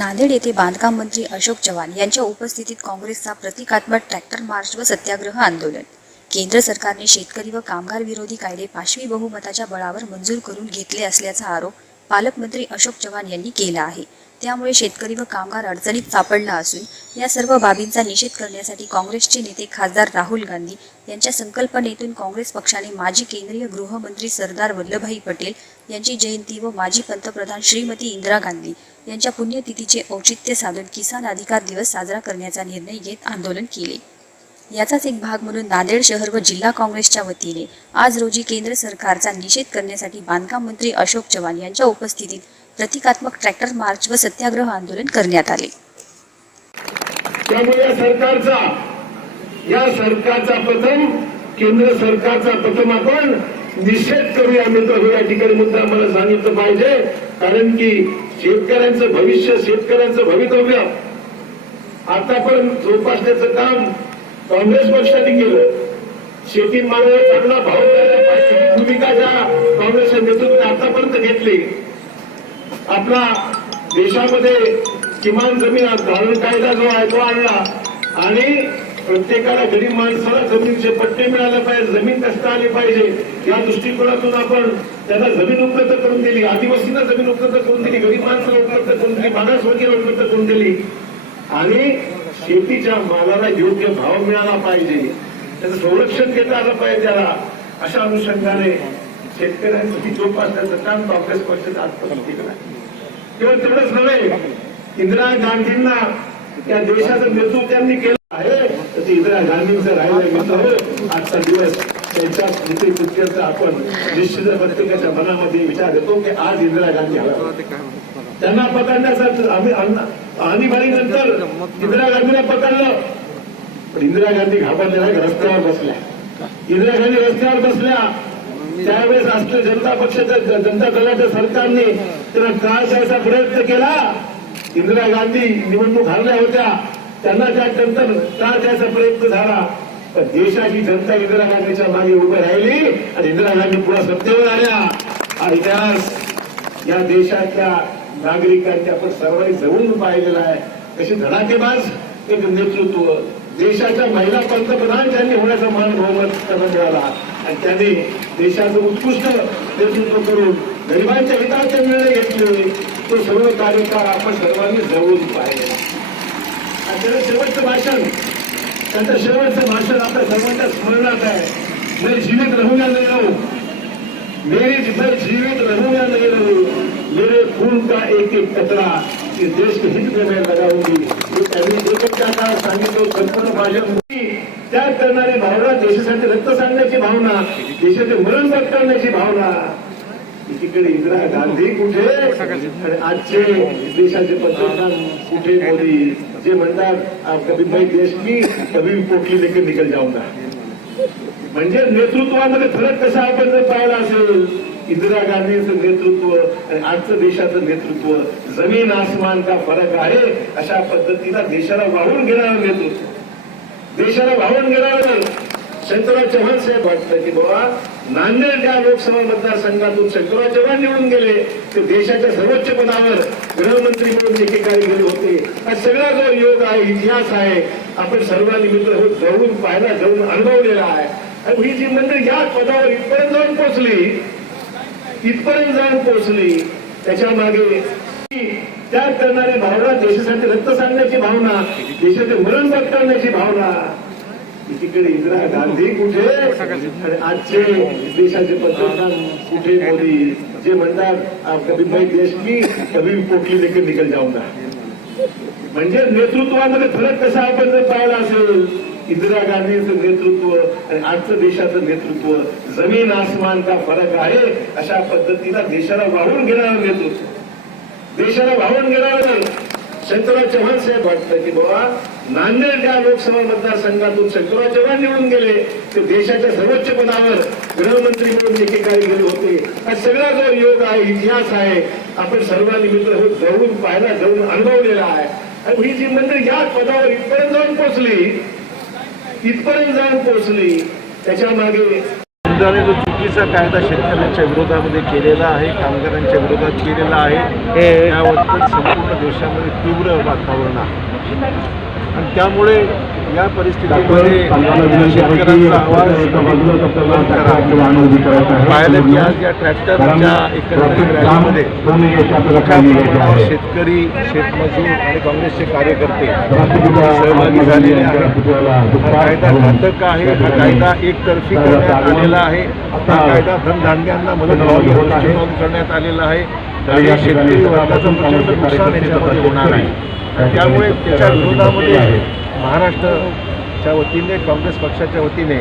नांदेड येथे बांधकाम मंत्री अशोक चव्हाण यांच्या उपस्थितीत काँग्रेसचा प्रतिकात्मक ट्रॅक्टर मार्च व सत्याग्रह आंदोलन. केंद्र सरकारने शेतकरी व कामगार विरोधी कायदे पाशवी बहुमताच्या बळावर मंजूर करून घेतले असल्याचा आरोप पालकमंत्री अशोक चव्हाण यांनी केला आहे. त्यामुळे शेतकरी व कामगार अडचणीत सापडला असून या सर्व बाबींचा निषेध करण्यासाठी काँग्रेसचे नेते खासदार राहुल गांधी यांच्या संकल्पनेतून काँग्रेस पक्षाने माजी केंद्रीय गृहमंत्री सरदार वल्लभभाई पटेल यांची जयंती व माजी पंतप्रधान श्रीमती इंदिरा गांधी यांच्या पुण्यतिथीचे औचित्य साधून किसान अधिकार दिवस साजरा करण्याचा निर्णय घेत आंदोलन केले. याचाच एक भाग म्हणून नांदेड शहर व जिल्हा काँग्रेसच्या वतीने आज रोजी केंद्र सरकारचा निषेध करण्यासाठी बांधकाम मंत्री अशोक चव्हाण यांच्या उपस्थितीत प्रतिकात्मक ट्रॅक्टर मार्च व सत्याग्रह आंदोलन करण्यात आले. त्यामुळे या सरकारचा या सरकारचा प्रथम केंद्र सरकारचा प्रथम आपण निषेध करूया मित्र या ठिकाणी मुद्दा आम्हाला सांगितलं पाहिजे. कारण की शेतकऱ्यांचं भविष्य शेतकऱ्यांचं भवितव्य. आतापर्यंत जोपासण्याचं काम काँग्रेस पक्षाने केलं. शेती मालाला चांगला भाव पाहिजे भूमिका ज्या काँग्रेसच्या नेतृत्वाने आतापर्यंत घेतली. आपला देशामध्ये किमान जमीन धारण कायदा जो आहे तो आणला. आणि प्रत्येकाला गरीब माणसाला जमिनीचे पट्टे मिळाले पाहिजे जमीन कसता आली पाहिजे. या दृष्टिकोनातून आपण त्यांना जमीन उपलब्ध करून दिली आदिवासींना जमीन उपलब्ध करून दिली गरीब माणसाला उपलब्ध करून दिली मागासवर्गीय उपलब्ध करून दिली. आणि शेतीच्या मालाला योग्य भाव मिळाला पाहिजे. त्याचं संरक्षण घेता आलं पाहिजे त्याला. अशा अनुषंगाने शेतकऱ्यांसाठी जोपासण्याचं काम काँग्रेस पक्षात आजपर्यंत केलं आहे केवळ तेवढंच नव्हे इंदिरा गांधींना त्या देशाचं नेतृत्व त्यांनी केलं. आहे. तर ते इंदिरा गांधींचं राहिलं मित्र आजचा दिवस त्यांच्या स्मृती स्मृतीचा आपण निश्चित प्रत्येकाच्या मनामध्ये विचार येतो की आज इंदिरा गांधी हव्या त्यांना पकडण्यासाठी आम्ही आणीबाणीनंतर इंदिरा गांधीला पकडलं. पण इंदिरा गांधी घाबरल्या नाही रस्त्यावर बसल्या. इंदिरा गांधी रस्त्यावर बसल्या. त्यावेळेस राष्ट्रीय जनता पक्षाच्या जनता दलाच्या सरकारने त्यांना त्रास द्यायचा प्रयत्न केला. इंदिरा गांधी निवडणूक हरल्या होत्या. त्यांना त्या नंतर त्रास त्याचा प्रयत्न झाला. पण देशाची जनता इंदिरा गांधीच्या मागे उभे राहिली आणि इंदिरा गांधी पुन्हा सत्तेवर आल्या. हा इतिहास या देशाच्या नागरिकांच्या आपण सर्वांनी जवळून पाहिलेला आहे. तशी धडाकेबाज एक नेतृत्व देशाच्या महिला पंतप्रधान त्यांनी होण्याचा मान बहुमत त्यांना मिळाला. आणि त्यांनी देशाचं उत्कृष्ट नेतृत्व करून गरिबांच्या हिताचे निर्णय घेतले. तो सर्व कार्यकाळ आपण सर्वांनी जवळून पाहिलेला त्याचं शेवटचं भाषण त्यांचं शेवटचं भाषण आपल्या सर्वांच्या स्मरणात आहे. मी जीवित रहू या नाही राहू मेरी मैं जीवित रहूंगा नहीं रहूं मेरे खून का एक एक कचरा इस देश के हित में मैं लगाऊंगी. हे त्यांनी एकच त्या काळात सांगितलं संपूर्ण भाषण त्याग करणारी भावना देशासाठी रक्त सांगण्याची भावना देशाचे मरण पत्करण्याची भावना. एकीकडे इंदिरा गांधी कुठे? आणि आजचे देशाचे पंतप्रधान कुठे मोदी जे म्हणतात "आप कभी मैं देश की कभी पोटली देखील निकल जाऊंगा. म्हणजे नेतृत्वामध्ये फरक कसा आपण जर पाहिला असेल? इंदिरा गांधीचं नेतृत्व आणि आजचं देशाचं नेतृत्व जमीन आसमान का फरक आहे? अशा पद्धतीला देशाला वाहून घेणारं नेतृत्व. देशाला वाहून घेणारं शंकरराव चव्हाण साहेब वाटतं की बाबा नांदेड या लोकसभा मतदारसंघातून शंकरराव चव्हाण निवडून गेले ते देशाच्या सर्वोच्च पदावर गृहमंत्री म्हणून एकेकाळी गेले होते हा सगळा जो योग आहे इतिहास आहे आपण सर्वांनी मित्र हो जवळून पाहायला जवळून अनुभवलेला आहे. आणि ही जी मंडळी या पदावर इथपर्यंत जाऊन पोहोचली इथपर्यंत जाऊन पोहोचली त्याच्यामागे त्याग करणारी भावना देशासाठी रक्त सांगण्याची भावना देशाचे मरण पत्करण्याची भावना तिकडे इंदिरा गांधी कुठे? आणि आजचे देशाचे पंतप्रधान कुठे मोदी? जे म्हणतात "आप कभी मैं देश की कभी पोटली लेकर निकल जाऊंगा. म्हणजे नेतृत्वामध्ये फरक कसा आपण जर पाहिला असेल? इंदिरा गांधीचं नेतृत्व आणि आजचं देशाचं नेतृत्व जमीन आसमान का फरक आहे अशा पद्धतीला देशाला वाहून घेणारं नेतृत्व. देशाला वाहून घेणारं शंकरराव चव्हाण साहेब वाटतं की बाबा नांदेड या लोकसभा मतदारसंघातून शंकरराव चव्हाण निवडून गेले ते देशाच्या सर्वोच्च पदावर गृहमंत्री म्हणून एकेकाळी गेले होते. हा सगळा जो योग आहे इतिहास आहे आपण सर्वांनी मित्र हे जवळून पाहिला जवळून अनुभवलेला आहे. आणि ही जी मंडळी या पदावर इथपर्यंत जाऊन पोहोचली इथपर्यंत जाऊन पोहोचली त्याच्यामागे केंद्राने जो चुकी शेतकरीचा कायदा शेतकऱ्यांच्या विरोधामध्ये केलेला आहे कामगारांच्या विरोधात केलेला आहे. त्याबद्दल संपूर्ण देशामध्ये तीव्र वातावरण आहे. आणि त्यामुळे या परिस्थितीमध्ये शेतकऱ्यांचा आवाज. पाहिलं की आज या ट्रॅक्टरच्या एकत्रित रॅलीमध्ये शेतकरी शेतमजूर आणि काँग्रेसचे कार्यकर्ते सहभागी झालेले आहेत. हा कायदा घातक आहे. हा कायदा एकतर्फी करण्यात आलेला आहे. हा कायदा धनधान्यांना मदत व्हावी करण्यात आलेला आहे. आणि शेतकरी वर्गाचं प्रचंड नुकसान याच्यामध्ये होणार आहे. त्यामुळे त्याच्या विरोधामध्ये महाराष्ट्राच्या वतीने काँग्रेस पक्षाच्या वतीने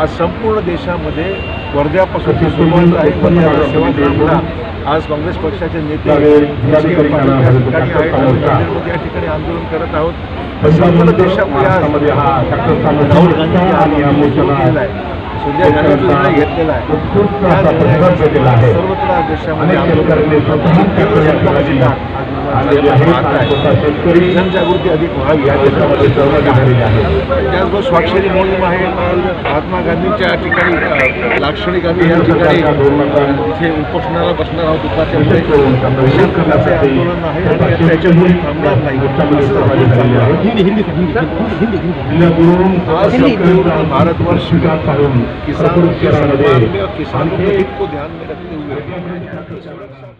आज संपूर्ण देशामध्ये वर्ध्यापासून जी सुरुवात आहे. सेवाग्रामला आज काँग्रेस पक्षाचे नेते या ठिकाणी आहेत. आम्ही नांदेडमध्ये या ठिकाणी आंदोलन करत आहोत. संपूर्ण देशामध्ये आज राहुल गांधी केलेला आहे. सोनिया गांधीचा निर्णय घेतलेला आहे. त्या निर्णयासाठी सर्वत्र आज देशामध्ये आंदोलन केंद्र सरकारची आज निर्माण पाहत आहे जनजागृती अधिक व्हावी या देशामध्ये. सहभागी झालेली आहे. त्याचबरोबर स्वाक्षरी मोहीम आहे. महात्मा गांधींच्या ठिकाणी अ, लाक्षणिक आम्ही या ठिकाणी अ, इथे उपोषणाला बसणार आहोत. दुपारच्या पुढे अशा प्रकारचे आंदोलन आहे. आणि याच्या- याच्यामुळे थांबणार नाही. असं आंदोलन चालू आहे. आज संपूर्ण भारतवर्ष किसानों के सम्मान में और किसानों के हित को ध्यान में रखते हुए